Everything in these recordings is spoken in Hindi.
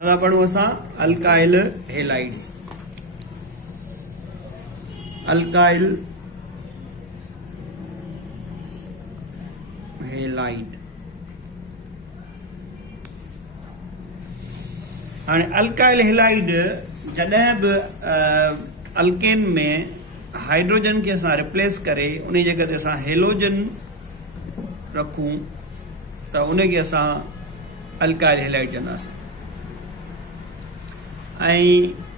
पढ़ो असां अल्काइल हेलाइड्स। अल्काइल हेलाइड हाणे अल्काइल हेलाइड जॾहिं बि अल्केन में हाइड्रोजन के असां रिप्लेस करे उन जगह ते असां हेलोजन रखूं त उनखे असां अल्काइल हेलाइड चवंदासीं।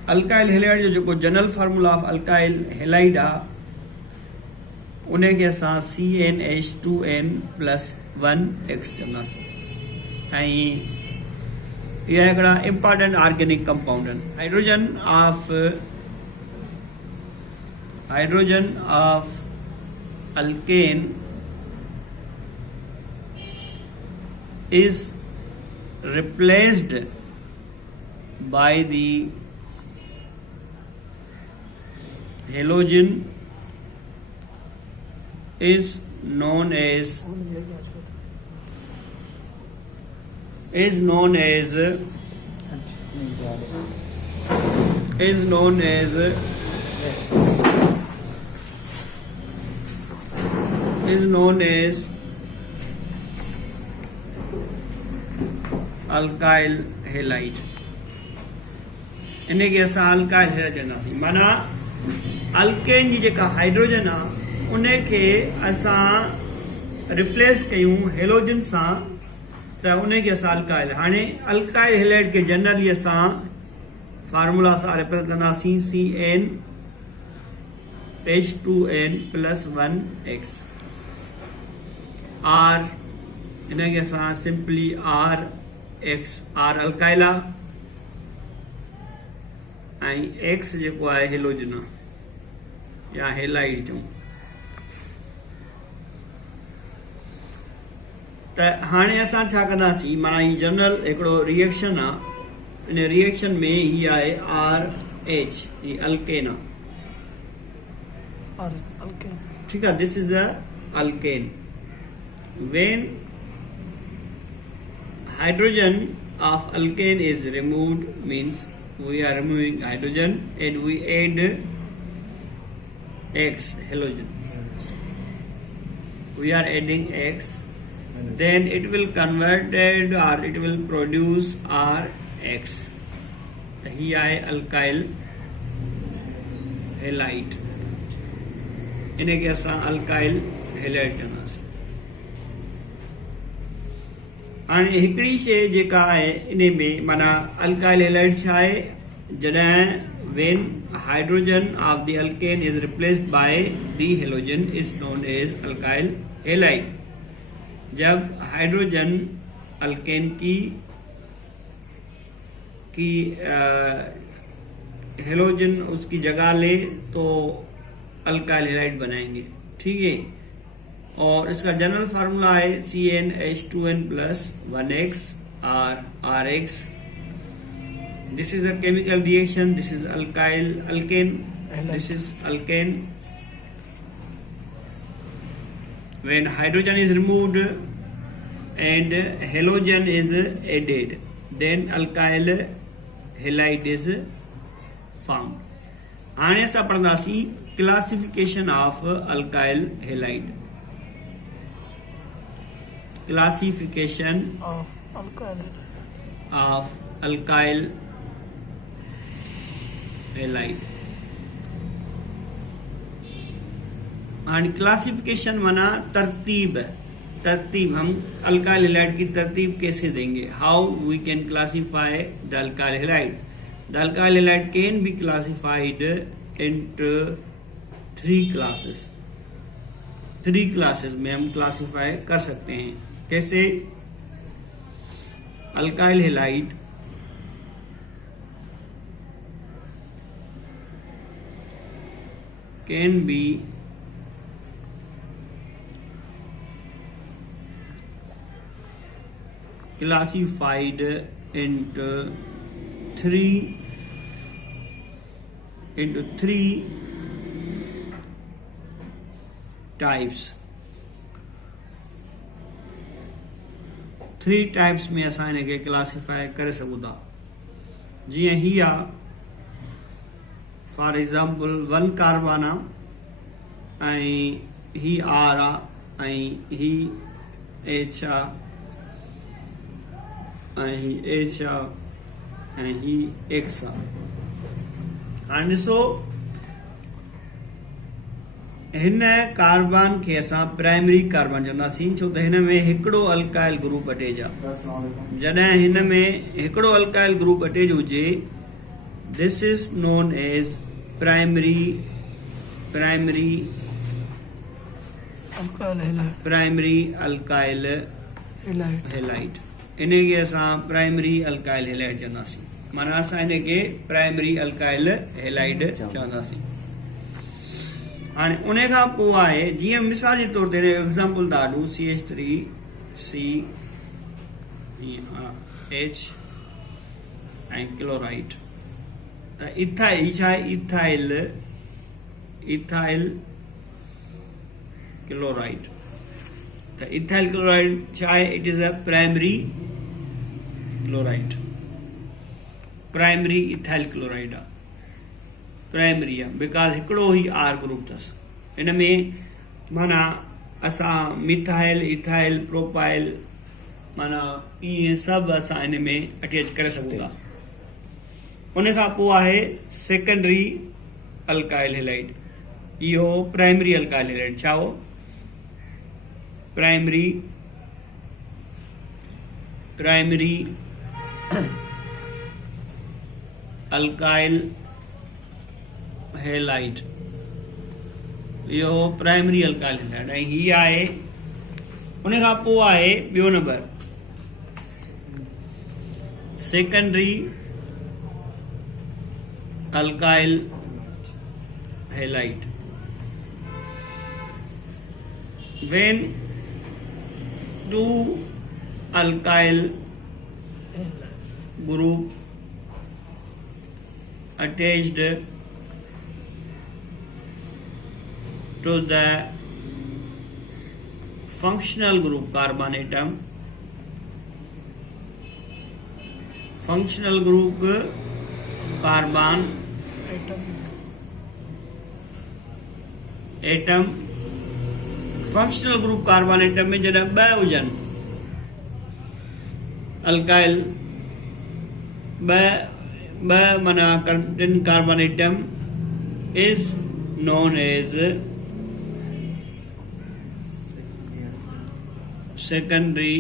अल्काइल हेलाइड जो जो general formula of alkyl halide आहे उनखे असां CnH2n+1x चवंदासीं। इहा हिकिड़ा इम्पॉर्टेंट ऑर्गेनिक कंपाउंड आहिनि। Hydrogen of alkane is replaced by the halogen is known as alkyl halide. इनखे असां अल्काइल हेलाइड चवंदासीं। माना अल्केन जी जेका हाइड्रोजन आहे उनखे असां रिप्लेस कयूं हेलोजन सां त उनखे असां अल्काइल। हाणे अल्काइल हेलाइड खे जनरली असां फार्मूला सां रिप्रेज़ेंट कंदासीं CnH2n+1x। आर इनखे असां सिंपली आर अल्काइल आहे ऐं एक्स जेको आहे हेलोजन आहे या हेलाइड चऊं। त हाणे असां छा कंदासीं, माना ही जनरल हिकिड़ो रिएक्शन आहे। इन रिएक्शन में ही आहे RH, ही अल्केन आहे। ठीकु आहे, this is a alkane. When hydrogen of alkane is removed, means we are removing hydrogen and we add X, halogen. We are adding X, then it will converted or it will produce RX. Here I alkyl halide. इनके असां अल्काइल हेलाइड चवंदासीं। हाणे हिकिड़ी शइ जेका आहे इन में माना अल्काइल हेलाइड छा आहे, जॾहिं when hydrogen of the alkane is replaced by the halogen is known as alkyl halide. जब हाइड्रोजन अल्केन की हेलोजन उसकी जगह ले तो अल्काइल हेलाइड बनाएंगे। ठीक है, और इसका जनरल फार्मूला है CnH2n+1x or RX। This is a chemical reaction, this is alkane, this is alkane. When hydrogen is removed and halogen is added, then alkyl halide is formed. हाणे असां पढ़ंदासीं classification of alkyl halide. Classification of alkyl halide। and classification माना तरतीब। हम अल्काइल हेलाइड की तरतीब कैसे देंगे, how we can classify the alkyl halide. The alkyl halide can be classified into 3 classes. 3 classes में हम क्लासिफाई कर सकते हैं। कैसे, alkyl halide can be classified into three types। 3 types में असां इनखे क्लासिफाई करे सघूं था। जीअं ही आहे फॉर एग्जाम्पल 1 कार्बन आहे ऐं ही R आहे ऐं ही H आहे ऐं ही H आहे ऐं ही X आहे। हाणे ॾिसो हिन कार्बन खे असां प्राइमरी कार्बन चवंदासीं, छो त हिन में हिकिड़ो अल्काइल ग्रुप अटैच आहे। जॾहिं हिन में हिकिड़ो अल्काइल ग्रुप अटैच हुजे, this is known as primary alkyl halide. इन खे असां प्राइमरी अल्काइल हेलाइड चवंदासीं, माना असां हिन खे प्राइमरी अल्काइल हेलाइड चवंदासीं। हाणे उन खां पोइ आहे, जीअं मिसाल जे तौर ते एग्जाम्पल था ॾियूं, CH3C H ऐं क्लोराइड। त इथाइल छा आहे? Ethyl chloride. त इथाइल क्लोराइड छा आहे? It is a primary chloride, primary ethyl chloride आहे, प्राइमरी आहे बिकॉज हिकिड़ो ई R ग्रुप अथसि। हिन में माना असां मिथाइल, इथाइल, प्रोपाइल माना ईअं सभु असां हिन में अटैच करे सघूं था। उन खां पोइ आहे सेकेंडरी अल्काइल हेलाइड। इहो प्राइमरी अल्काइल हेलाइड छा हो? प्राइमरी अल्काइल हेलाइड, इहो प्राइमरी अल्काइल हेलाइड। ऐं हीअ आहे, उन खां पोइ आहे ॿियो number secondary alkyl halide. when two alkyl group attached to the functional group carbon atom, functional group carbon atom, functional group carbon atom में जॾहिं ॿ हुजनि अल्काइल, ॿ माना constituent carbon atom is known as secondary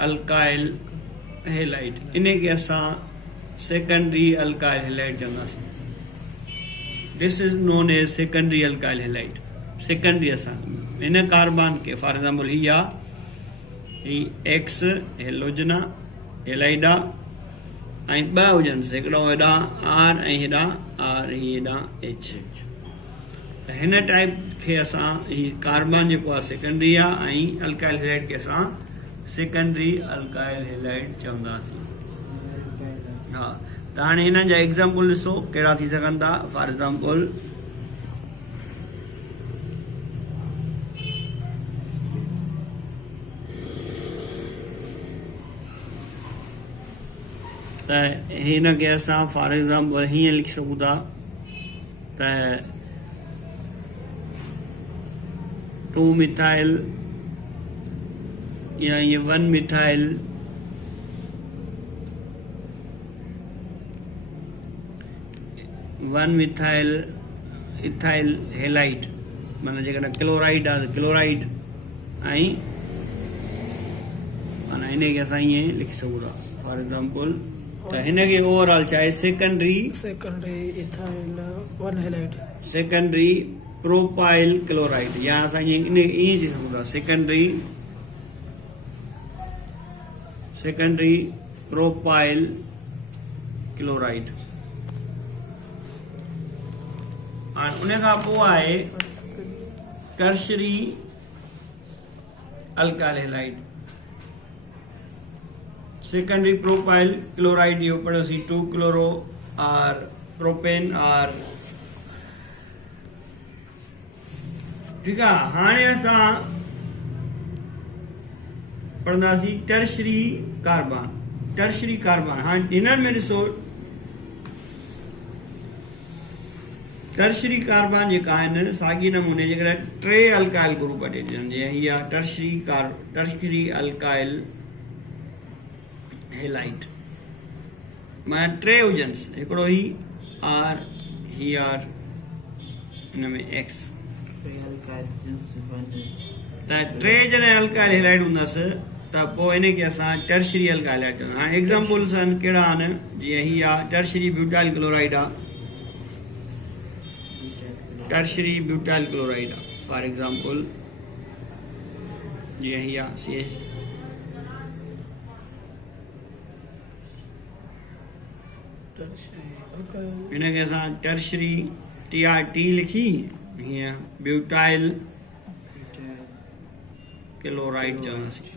alkyl halide. इन खे असां सेकेंडरी अल्काइल हेलाइड चवंदासीं। This is known as secondary alkyl halide. Secondary असां इन कार्बन के फॉर एग्जाम्पल ही ही एक्स हेलोजन हेलाइड ऐं ॿ हुजनि, हिकिड़ो हेॾां R ऐं हेॾां R हेॾां H। त हिन टाइप खे असां ही कार्बन जेको आहे सेकेंडरी आहे ऐं अल्काइल हेलाइड खे असां सेकेंडरी अल्काइल हेलाइड चवंदासीं। हा, त हाणे हिननि जा एग्जाम्पल ॾिसो कहिड़ा थी सघनि था। फॉर एग्जाम्पल त हिन खे असां फॉर एग्जाम्पल हीअं लिखी सघूं था त 2 मिथाइल या ये 1 मिथाइल इथाइल हेलाइड, माना जेकॾहिं क्लोराइड आहे त क्लोराइड ऐं माना हिन खे असां ईअं लिखी सघूं था। फॉर एग्जाम्पल त हिन खे ओवरऑल चाहे secondary ethyl 1 halide, secondary propyl chloride, या असां ईअं चई सघूं था सेकेंडरी प्रोपाइल क्लोराइड। हाणे उन खां पोइ आहे tertiary alkyl halide. Secondary propyl chloride इहो पढ़ियोसीं 2 क्लोरो और प्रोपेन और ठीकु आहे। हाणे असां पढ़ंदासीं टर्शरी कार्बन। टर्शरी कार्बन हाँ हिननि में ॾिसो टर्शरी कार्बन जेका आहिनि साॻी नमूने जेकॾहिं टे अल्काइल ग्रुप वठी ॾियनि जीअं हीअ टर्शरी अल्काइल हेलाइड माना टे हुजनिसि हिकिड़ो ही आर ही आर हिन में एक्स त टे जॾहिं अल्काइल हेलाइड हूंदसि त पोइ हिनखे असां टर्शरी अल्काइल हेलाइड चवंदा हाणे एग्ज़ाम्पल्स आहिनि कहिड़ा आहिनि जीअं हीअ आहे टर्शरी ब्यूटाइल क्लोराइड आहे tertiary butyl chloride for example जीअं ही आहे CH हिनखे असां टर्शरी TRT लिखी हीअं ब्यूटाइल क्लोराइड चवंदासीं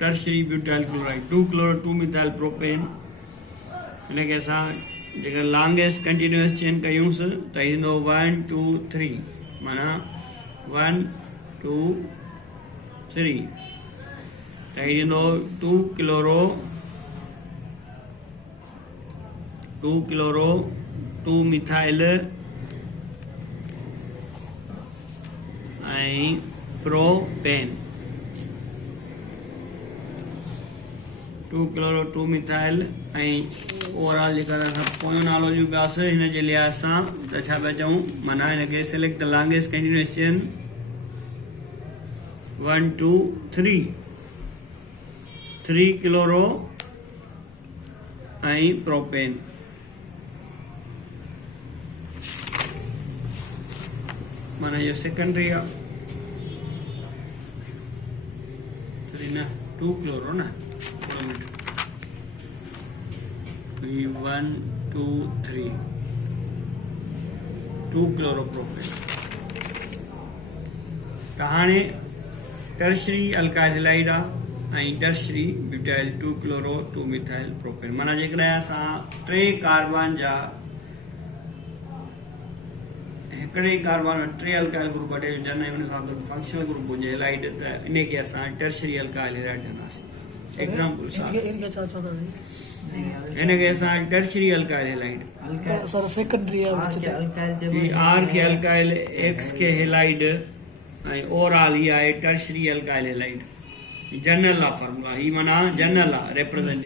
tertiary butyl chloride 2 methyl propane हिनखे असां जेका लॉन्गेस्ट कंटिन्यूअस चेन कयूंसि त ईंदो 1 2 3 माना 1 2 3 त ईंदो 2 क्लोरो 2 मिथाइल ऐं प्रोपेन 2 क्लोरो 2 मिथाइल ऐं ओवरऑल जेका असां पोयों नालो जो ॿियासीं हिन जे लिहाज़ सां त छा पिया चऊं माना हिनखे select the longest continuous chain 1 2 3 chloro ऐं प्रोपेन माना इहो सेकेंडरी आहे 2 क्लोरो न 1 2 3 2 क्लोरोप्रोपेन त हाणे टर्शरी अल्काइल हेलाइड आहे ऐं tertiary butyl 2 chloro 2 methyl propane माना जेकॾहिं असां टे कार्बन जा हिकिड़े कार्बन में टे अल्काइल ग्रुप वठी विझनि ऐं हुन सां गॾु फंक्शनल ग्रुप हुजे हेलाइड त इनखे असां टर्शरी अल्काइल हेलाइड चवंदासीं एग्जाम्पल हिनखे असां टर्शरी अल्काइल हेलाइड सर सेकेंडरी आर खे अल्काइल एक्स खे हेलाइड ऐं ओवरऑल ही आहे टर्शरी अल्काइल हेलाइड जनरल आहे फॉर्मूला ही माना जनरल आहे रिप्रेजेंटेटिव